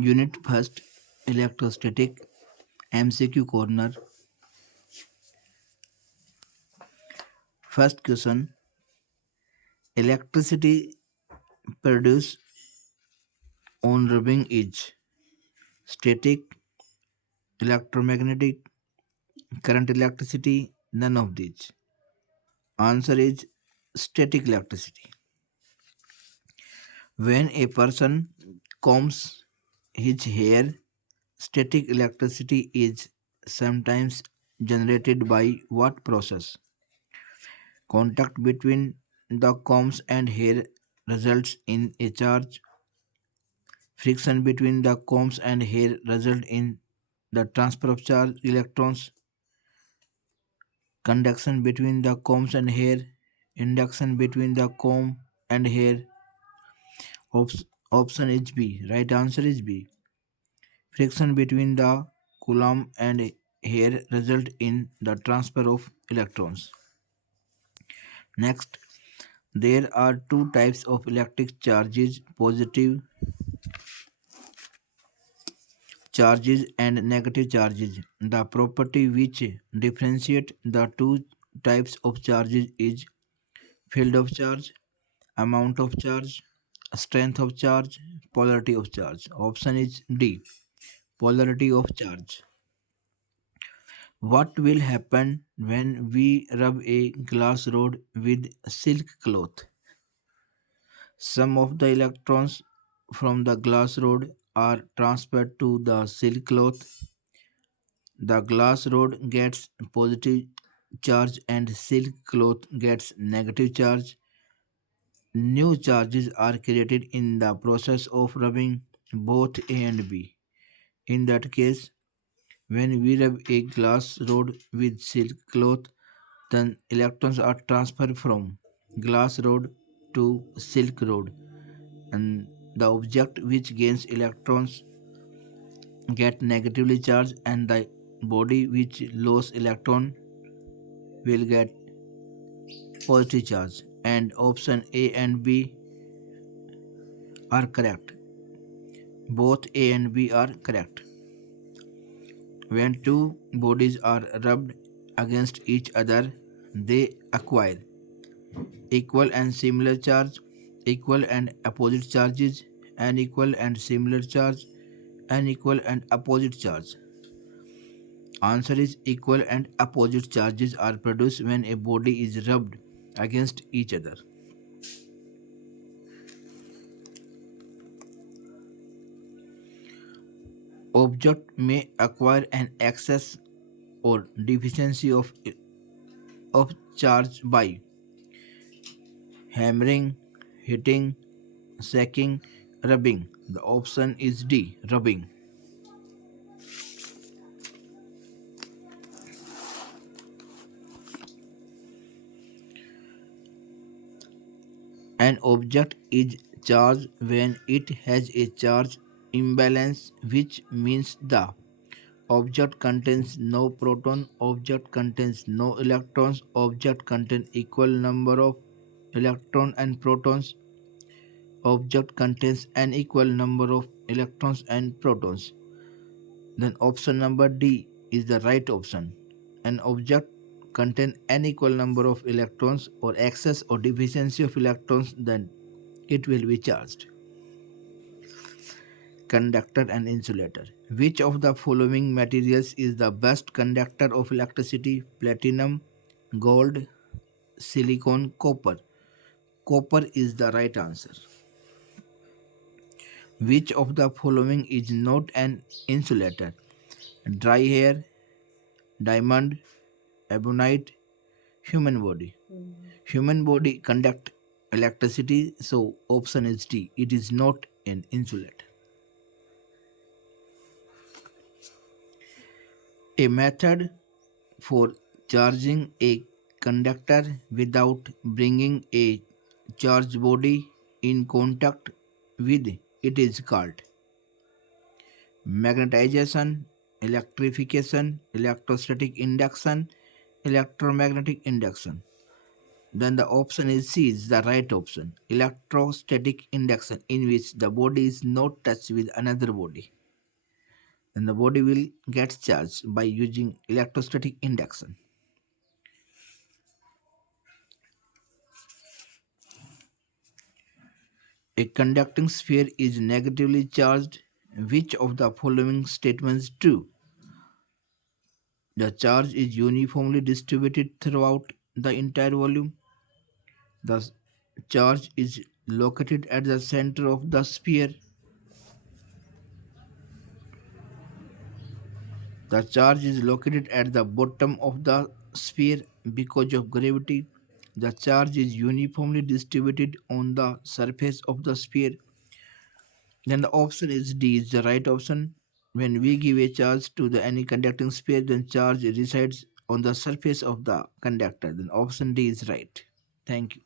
Unit first, electrostatic MCQ corner. First question, electricity produced on rubbing is static, electromagnetic, current electricity, none of these. Answer is static electricity. When a person combs his hair, static electricity is sometimes generated by what process? Contact between the combs and hair results in a charge. Friction between the combs and hair results in the transfer of charge electrons. Conduction between the combs and hair. Induction between the comb and hair. Option is B. Right answer is B. Friction between the coulomb and hair result in the transfer of electrons. Next, there are two types of electric charges, positive charges and negative charges. The property which differentiate the two types of charges is field of charge, amount of charge, strength of charge, polarity of charge. Option is D. Polarity of charge. What will happen when we rub a glass rod with silk cloth? Some of the electrons from the glass rod are transferred to the silk cloth. The glass rod gets positive charge and silk cloth gets negative charge. New charges are created in the process of rubbing both A and B. In that case, when we rub a glass rod with silk cloth, then electrons are transferred from glass rod to silk rod, and the object which gains electrons get negatively charged, and the body which loses electron will get positive charge. And option A and B are correct. Both A and B are correct. When two bodies are rubbed against each other, they acquire equal and similar charge, equal and opposite charges, unequal and similar charge, unequal and opposite charge. Answer is equal and opposite charges are produced when a body is rubbed against each other. Object may acquire an excess or deficiency of charge by hammering, hitting, sacking, rubbing. The option is D, rubbing. An object is charged when it has a charge imbalance, which means the object contains no proton, object contains no electrons, object contains equal number of electrons and protons, object contains an equal number of electrons and protons. Then option number D is the right option. An object contains an equal number of electrons or excess or deficiency of electrons, then it will be charged. Conductor and insulator. Which of the following materials is the best conductor of electricity? Platinum, gold, silicon, copper. Copper is the right answer. Which of the following is not an insulator? Dry hair, diamond, ebonite, human body. Human body conduct electricity, so option is D. It is not an insulator. A method for charging a conductor without bringing a charged body in contact with it is called magnetization, electrification, electrostatic induction, electromagnetic induction. Then the option is C is the right option. Electrostatic induction, in which the body is not touched with another body. Then the body will get charged by using electrostatic induction. A conducting sphere is negatively charged. Which of the following statements true? The charge is uniformly distributed throughout the entire volume. The charge is located at the center of the sphere. The charge is located at the bottom of the sphere because of gravity. The charge is uniformly distributed on the surface of the sphere. Then the option is D is the right option. When we give a charge to the any conducting sphere, then charge resides on the surface of the conductor. Then option D is right. Thank you.